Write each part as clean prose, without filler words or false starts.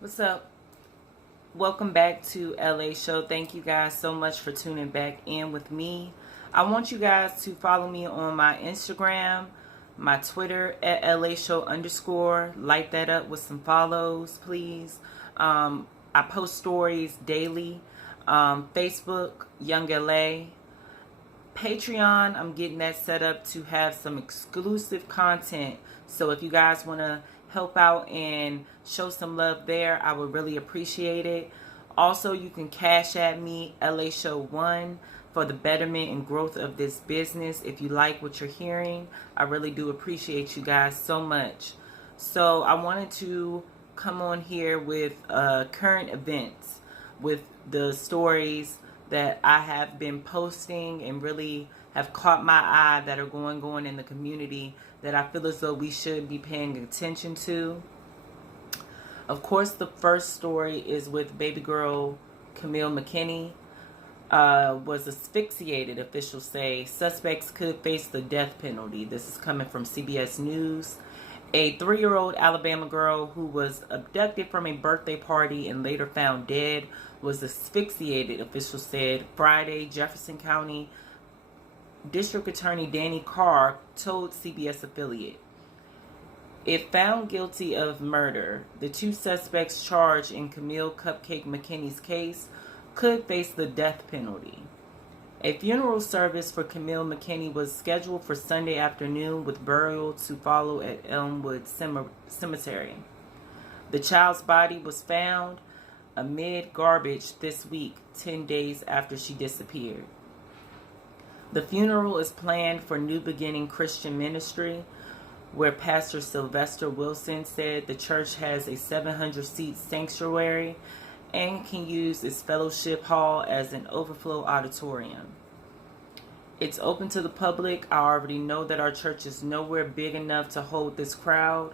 What's up? Welcome back to LA Show. Thank you guys so much for tuning back in with me. I want you guys to follow me on my Instagram, my Twitter at LA Show _. Light that up with some follows, please. I post stories daily. Facebook, Young LA. Patreon, I'm getting that set up to have some exclusive content. So if you guys want to help out and show some love there, I would really appreciate it. Also, you can cash at me, LA Show 1, for the betterment and growth of this business. If you like what you're hearing, I really do appreciate you guys so much. So I wanted to come on here with current events, with the stories that I have been posting and really have caught my eye that are going on in the community that I feel as though we should be paying attention to. Of course, the first story is with baby girl Kamille McKinney. Was asphyxiated, officials say. Suspects could face the death penalty. This is coming from CBS News. A 3-year-old Alabama girl who was abducted from a birthday party and later found dead was asphyxiated, officials said Friday. Jefferson County District Attorney Danny Carr told CBS affiliate. If found guilty of murder, the 2 suspects charged in Kamille Cupcake McKinney's case could face the death penalty. A funeral service for Kamille McKinney was scheduled for Sunday afternoon with burial to follow at Elmwood Cemetery. The child's body was found amid garbage this week, 10 days after she disappeared. The funeral is planned for New Beginning Christian Ministry, where Pastor Sylvester Wilson said the church has a 700-seat sanctuary and can use its fellowship hall as an overflow auditorium. It's open to the public. I already know that our church is nowhere big enough to hold this crowd,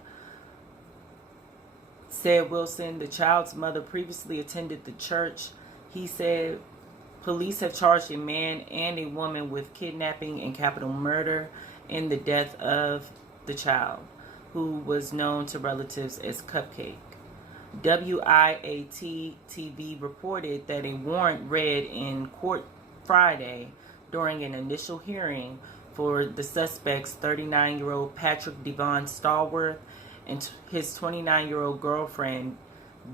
said Wilson. The child's mother previously attended the church. He said police have charged a man and a woman with kidnapping and capital murder in the death of the child, who was known to relatives as Cupcake. WIAT-TV reported that a warrant read in court Friday during an initial hearing for the suspect's 39-year-old Patrick Devon Stallworth and his 29-year-old girlfriend,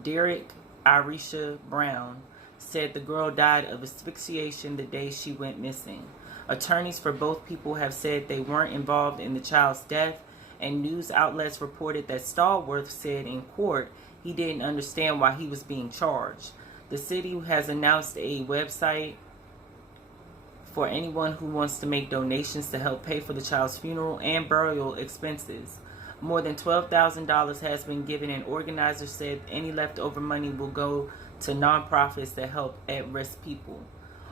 Derek Irisha Brown, said the girl died of asphyxiation the day she went missing. Attorneys for both people have said they weren't involved in the child's death, and news outlets reported that Stallworth said in court he didn't understand why he was being charged. The city has announced a website for anyone who wants to make donations to help pay for the child's funeral and burial expenses. More than $12,000 has been given, and organizers said any leftover money will go to nonprofits that help at-risk people.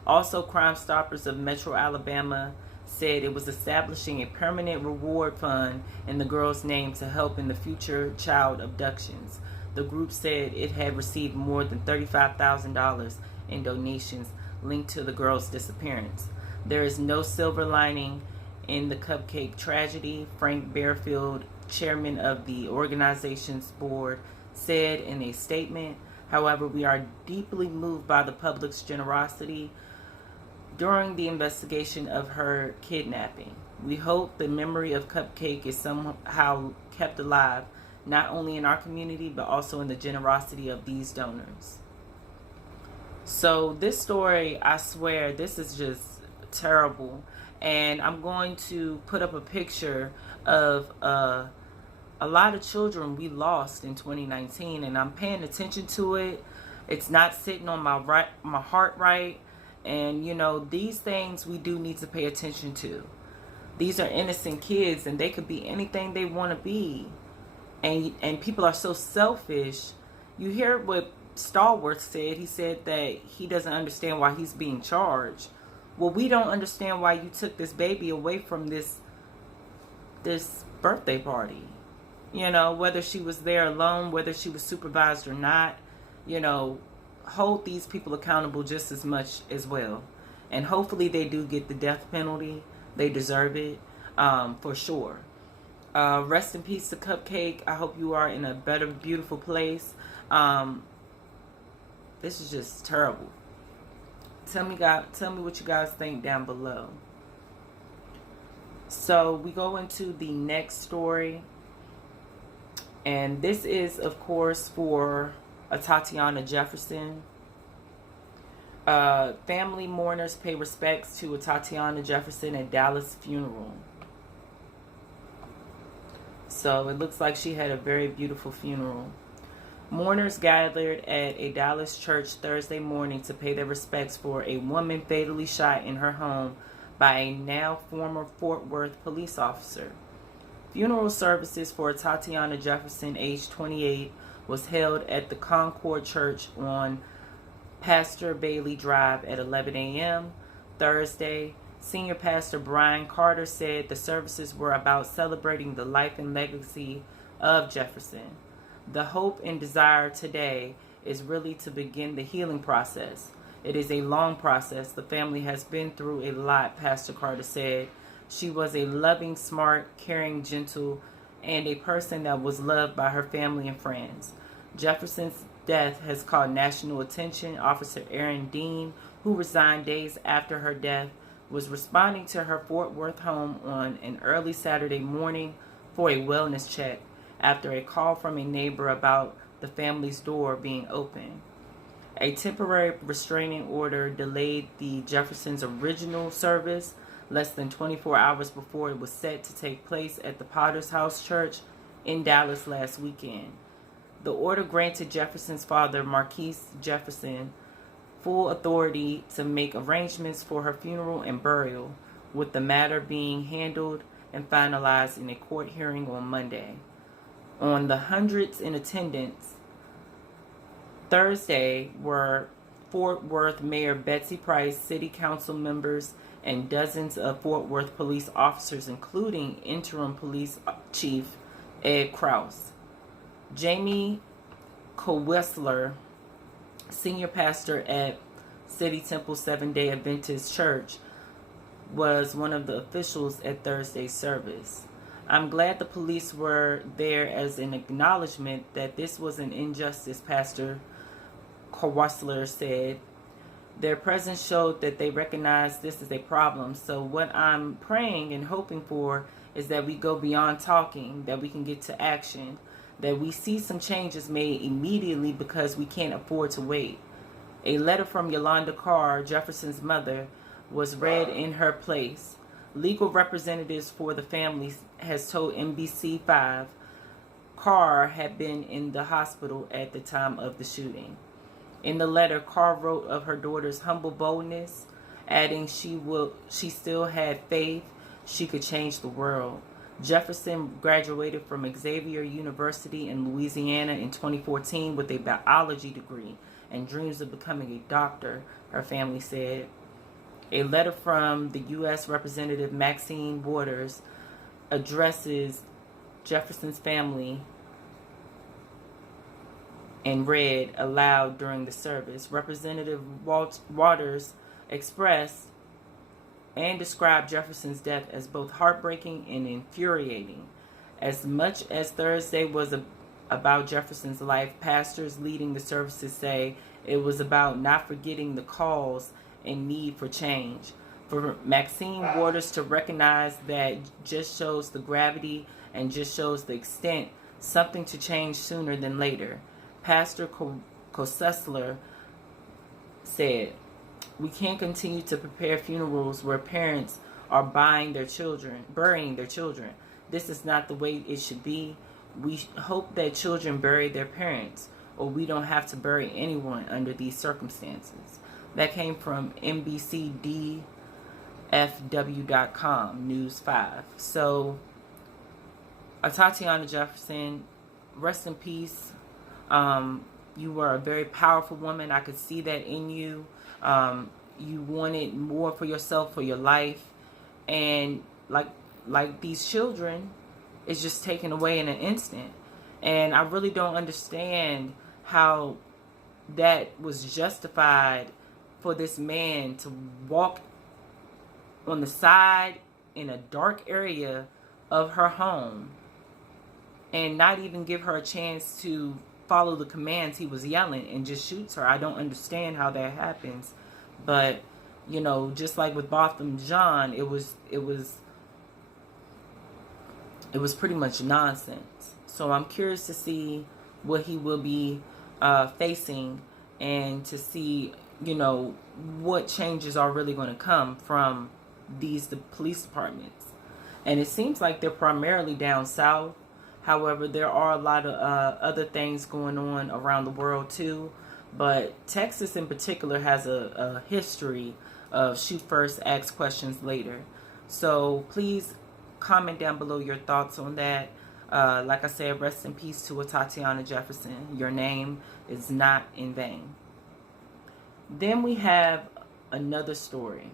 Also, Crime Stoppers of Metro Alabama said it was establishing a permanent reward fund in the girl's name to help in the future child abductions. The group said it had received more than $35,000 in donations linked to the girl's disappearance. There is no silver lining in the Cupcake tragedy, Frank Bearfield, chairman of the organization's board, said in a statement. However, we are deeply moved by the public's generosity during the investigation of her kidnapping. We hope the memory of Cupcake is somehow kept alive, not only in our community, but also in the generosity of these donors. So this story, I swear, this is just terrible. And I'm going to put up a picture of a lot of children we lost in 2019, and I'm paying attention to it. It's not sitting on my heart right. And, you know, these things we do need to pay attention to. These are innocent kids, and they could be anything they want to be. and people are so selfish. You hear what Stallworth said. He said that he doesn't understand why he's being charged. Well, we don't understand why you took this baby away from this birthday party. You know, whether she was there alone, whether she was supervised or not, you know, hold these people accountable just as much as well. And hopefully they do get the death penalty. They deserve it, for sure. Rest in peace to Cupcake. I hope you are in a better, beautiful place. This is just terrible. Tell me what you guys think down below. So we go into the next story. And this is, of course, for Atatiana Jefferson. Family mourners pay respects to Atatiana Jefferson at Dallas funeral. So it looks like she had a very beautiful funeral. Mourners gathered at a Dallas church Thursday morning to pay their respects for a woman fatally shot in her home by a now former Fort Worth police officer. Funeral services for Atatiana Jefferson, age 28, was held at the Concord Church on Pastor Bailey Drive at 11 a.m. Thursday. Senior Pastor Brian Carter said the services were about celebrating the life and legacy of Jefferson. The hope and desire today is really to begin the healing process. It is a long process. The family has been through a lot, Pastor Carter said. She was a loving, smart, caring, gentle, and a person that was loved by her family and friends. Jefferson's death has caught national attention. Officer Aaron Dean, who resigned days after her death, was responding to her Fort Worth home on an early Saturday morning for a wellness check after a call from a neighbor about the family's door being open. A temporary restraining order delayed the Jeffersons' original service less than 24 hours before it was set to take place at the Potter's House Church in Dallas last weekend. The order granted Jefferson's father, Marquise Jefferson, full authority to make arrangements for her funeral and burial, with the matter being handled and finalized in a court hearing on Monday. On the hundreds in attendance Thursday were Fort Worth Mayor Betsy Price, City Council members, and dozens of Fort Worth police officers, including interim police chief Ed Krause. Jamie Cowessler, senior pastor at City Temple Seventh-day Adventist Church, was one of the officials at Thursday's service. I'm glad the police were there as an acknowledgement that this was an injustice, Pastor Cowessler said. Their presence showed that they recognize this is a problem. So what I'm praying and hoping for is that we go beyond talking, that we can get to action, that we see some changes made immediately because we can't afford to wait. A letter from Yolanda Carr, Jefferson's mother, was read in her place. Legal representatives for the family has told NBC5 Carr had been in the hospital at the time of the shooting. In the letter, Carr wrote of her daughter's humble boldness, adding she still had faith she could change the world. Jefferson graduated from Xavier University in Louisiana in 2014 with a biology degree and dreams of becoming a doctor, her family said. A letter from the U.S. Representative Maxine Waters addresses Jefferson's family and read aloud during the service. Representative Waters expressed and described Jefferson's death as both heartbreaking and infuriating. As much as Thursday was about Jefferson's life, pastors leading the services say it was about not forgetting the cause and need for change. For Maxine Waters to recognize that just shows the gravity and just shows the extent, something to change sooner than later. Pastor Cowessler said, "We can't continue to prepare funerals where parents are burying their children. This is not the way it should be. We hope that children bury their parents, or we don't have to bury anyone under these circumstances." That came from NBCDFW.com, News 5. So, Atatiana Jefferson, rest in peace. You were a very powerful woman. I could see that in you. You wanted more for yourself, for your life. And like these children, it's just taken away in an instant. And I really don't understand how that was justified for this man to walk on the side in a dark area of her home and not even give her a chance to follow the commands. He was yelling and just shoots her. I don't understand how that happens. But, you know, just like with Botham Jean, it was pretty much nonsense. So I'm curious to see what he will be facing, and to see, you know, what changes are really going to come from the police departments. And it seems like they're primarily down south. However, there are a lot of other things going on around the world too. But Texas in particular has a history of shoot first, ask questions later. So please comment down below your thoughts on that. Like I said, rest in peace to Atatiana Jefferson. Your name is not in vain. Then we have another story.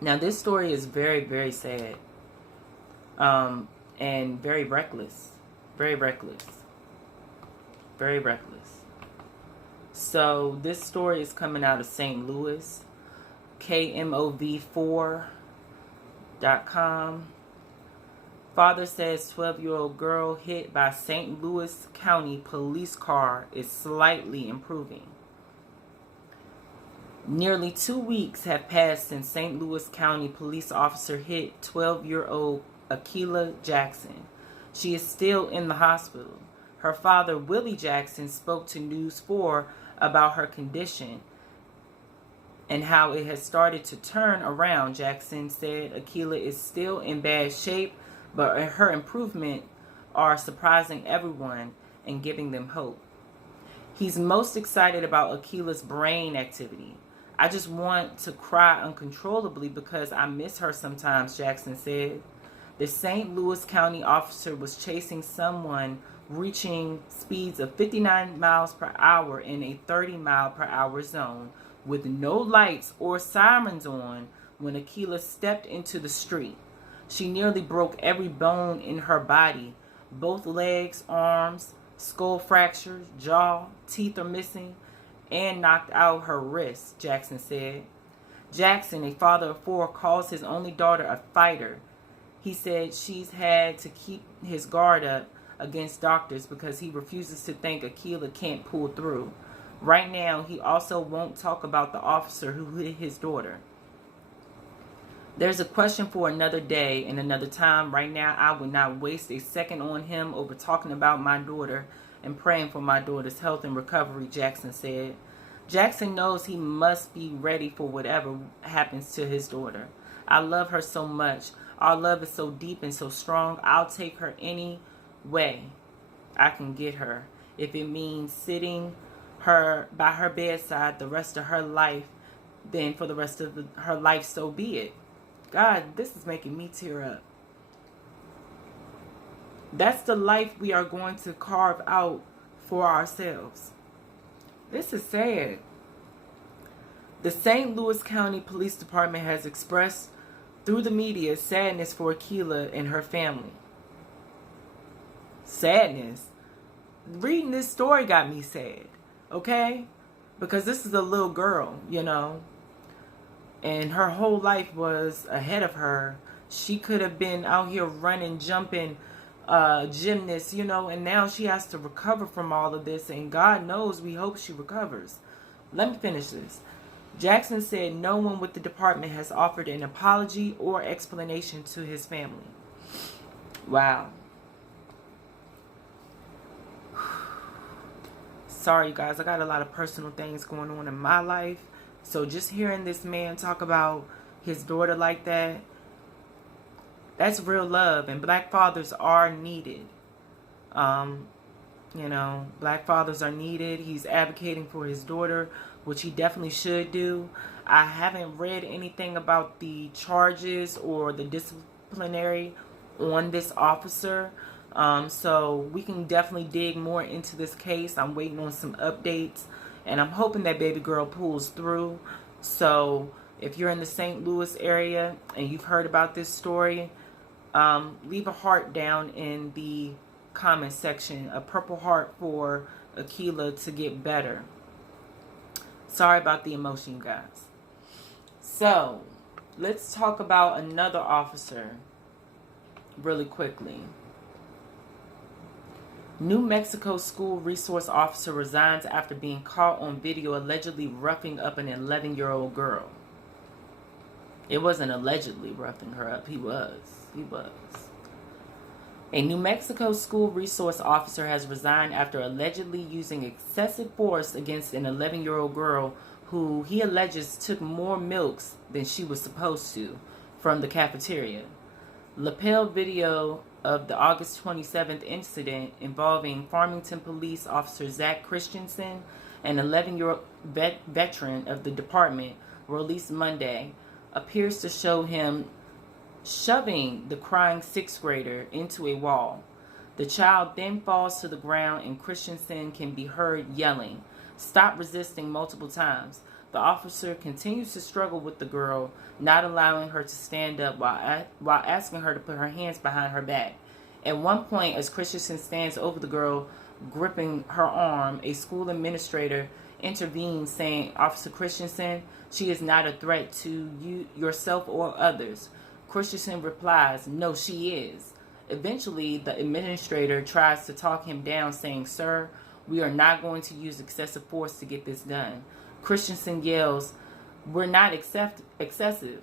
Now this story is very, very sad. And very reckless. Very reckless. Very reckless. So this story is coming out of St. Louis. KMOV4.com. Father says 12-year-old girl hit by St. Louis County police car is slightly improving. Nearly 2 weeks have passed since St. Louis County police officer hit 12-year-old Akeelah Jackson. She is still in the hospital. Her father, Willie Jackson, spoke to News 4 about her condition and how it has started to turn around. Jackson said Aquila is still in bad shape, but her improvement are surprising everyone and giving them hope. He's most excited about Aquilah's brain activity. I just want to cry uncontrollably because I miss her sometimes, Jackson said. The St. Louis County officer was chasing someone reaching speeds of 59 miles per hour in a 30-mile-per-hour zone with no lights or sirens on when Aquila stepped into the street. She nearly broke every bone in her body. Both legs, arms, skull fractures, jaw, teeth are missing, and knocked out her wrists, Jackson said. Jackson, a father of 4, calls his only daughter a fighter. He said she's had to keep his guard up against doctors because he refuses to think Aquila can't pull through. Right now, he also won't talk about the officer who hit his daughter. There's a question for another day and another time. Right now, I would not waste a second on him over talking about my daughter and praying for my daughter's health and recovery, Jackson said. Jackson knows he must be ready for whatever happens to his daughter. I love her so much. Our love is so deep and so strong. I'll take her any way I can get her. If it means sitting her by her bedside the rest of her life, then for the rest of her life, so be it. God, this is making me tear up. That's the life we are going to carve out for ourselves. This is sad. The St. Louis County Police Department has expressed through the media sadness for Aquila and her family. Sadness. Reading this story got me sad, okay? Because this is a little girl, you know, and her whole life was ahead of her. She could have been out here running, jumping, gymnast, you know, and now she has to recover from all of this, and God knows we hope she recovers. Let me finish this. Jackson said no one with the department has offered an apology or explanation to his family. Wow. Sorry, you guys. I got a lot of personal things going on in my life. So just hearing this man talk about his daughter like that, that's real love. And black fathers are needed. You know, black fathers are needed. He's advocating for his daughter, which he definitely should do. I haven't read anything about the charges or the disciplinary on this officer. So we can definitely dig more into this case. I'm waiting on some updates, and I'm hoping that baby girl pulls through. So if you're in the St. Louis area and you've heard about this story, leave a heart down in the comment section, a purple heart for Aquila to get better. Sorry about the emotion, you guys. So let's talk about another officer really quickly. New Mexico school resource officer resigns after being caught on video allegedly roughing up an 11-year-old girl. It wasn't allegedly roughing her up. He was. A New Mexico school resource officer has resigned after allegedly using excessive force against an 11-year-old girl who he alleges took more milks than she was supposed to from the cafeteria. Lapel video of the August 27th incident involving Farmington police officer Zach Christensen, an 11-year-old veteran of the department, released Monday, appears to show him shoving the crying sixth grader into a wall. The child then falls to the ground and Christensen can be heard yelling, "Stop resisting," multiple times. The officer continues to struggle with the girl, not allowing her to stand up while asking her to put her hands behind her back. At one point, as Christensen stands over the girl, gripping her arm, a school administrator intervenes, saying, "Officer Christensen, she is not a threat to you, yourself, or others." Christensen replies, "No, she is." Eventually, the administrator tries to talk him down, saying, "Sir, we are not going to use excessive force to get this done." Christensen yells, "We're not excessive."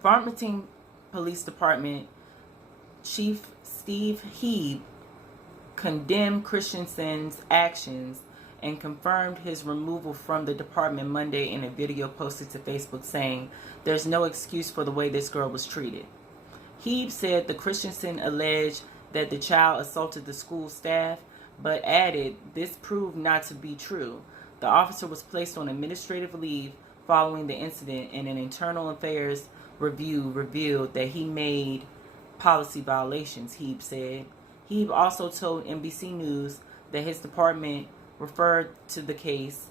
Farmington Police Department Chief Steve Heeb condemned Christensen's actions and confirmed his removal from the department Monday in a video posted to Facebook, saying, "There's no excuse for the way this girl was treated." Heeb said the Christensen alleged that the child assaulted the school staff, but added this proved not to be true. The officer was placed on administrative leave following the incident, and an internal affairs review revealed that he made policy violations, Heeb said. Heeb also told NBC News that his department referred the case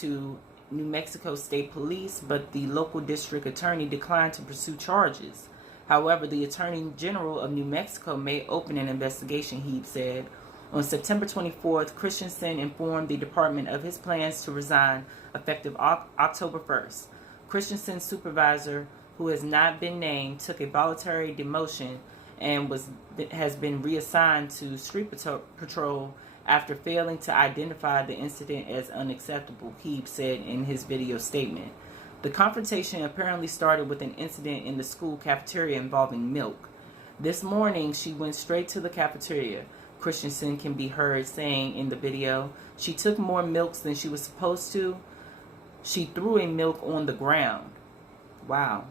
to New Mexico State Police, but the local district attorney declined to pursue charges. However, the Attorney General of New Mexico may open an investigation, Heeb said. On September 24th, Christensen informed the department of his plans to resign effective October 1st. Christensen's supervisor, who has not been named, took a voluntary demotion and has been reassigned to street patrol after failing to identify the incident as unacceptable, Heeb said in his video statement. The confrontation apparently started with an incident in the school cafeteria involving milk. "This morning, she went straight to the cafeteria," Christensen can be heard saying in the video. "She took more milks than she was supposed to. She threw a milk on the ground." Wow.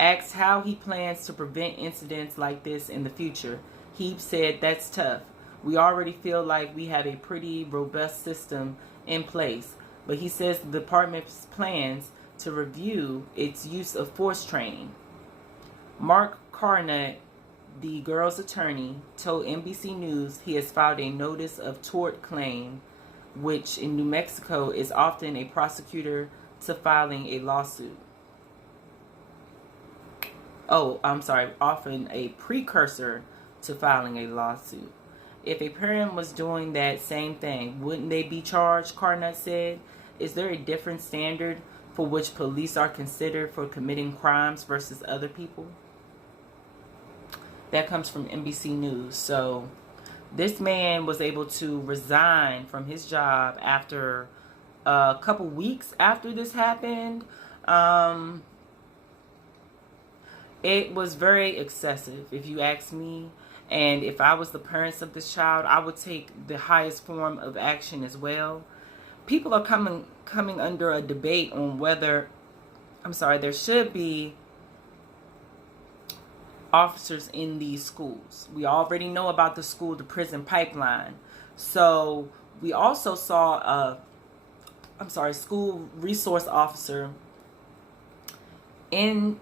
Asked how he plans to prevent incidents like this in the future, Heeb said, "That's tough. We already feel like we have a pretty robust system in place." But he says the department's plans to review its use of force training. Mark Carnett, the girl's attorney, told NBC News he has filed a notice of tort claim, which in New Mexico is often a prosecutor to filing a lawsuit. Often a precursor to filing a lawsuit. If a parent was doing that same thing, wouldn't they be charged, Carnett said? Is there a different standard for which police are considered for committing crimes versus other people? That comes from NBC News. So this man was able to resign from his job after a couple weeks after this happened. It was very excessive, if you ask me. And if I was the parents of this child, I would take the highest form of action as well. People are coming under a debate on whether, there should be officers in these schools. We already know about the school to prison pipeline. So we also saw a school resource officer in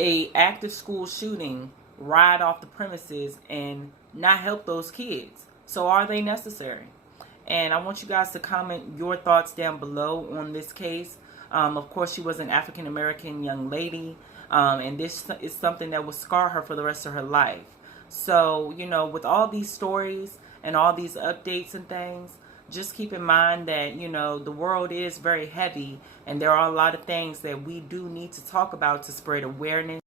a active school shooting ride off the premises and not help those kids? So are they necessary? And I want you guys to comment your thoughts down below on this case. Of course, she was an African American young lady, and this is something that will scar her for the rest of her life. So, you know, with all these stories and all these updates and things, just keep in mind that, you know, the world is very heavy, and there are a lot of things that we do need to talk about to spread awareness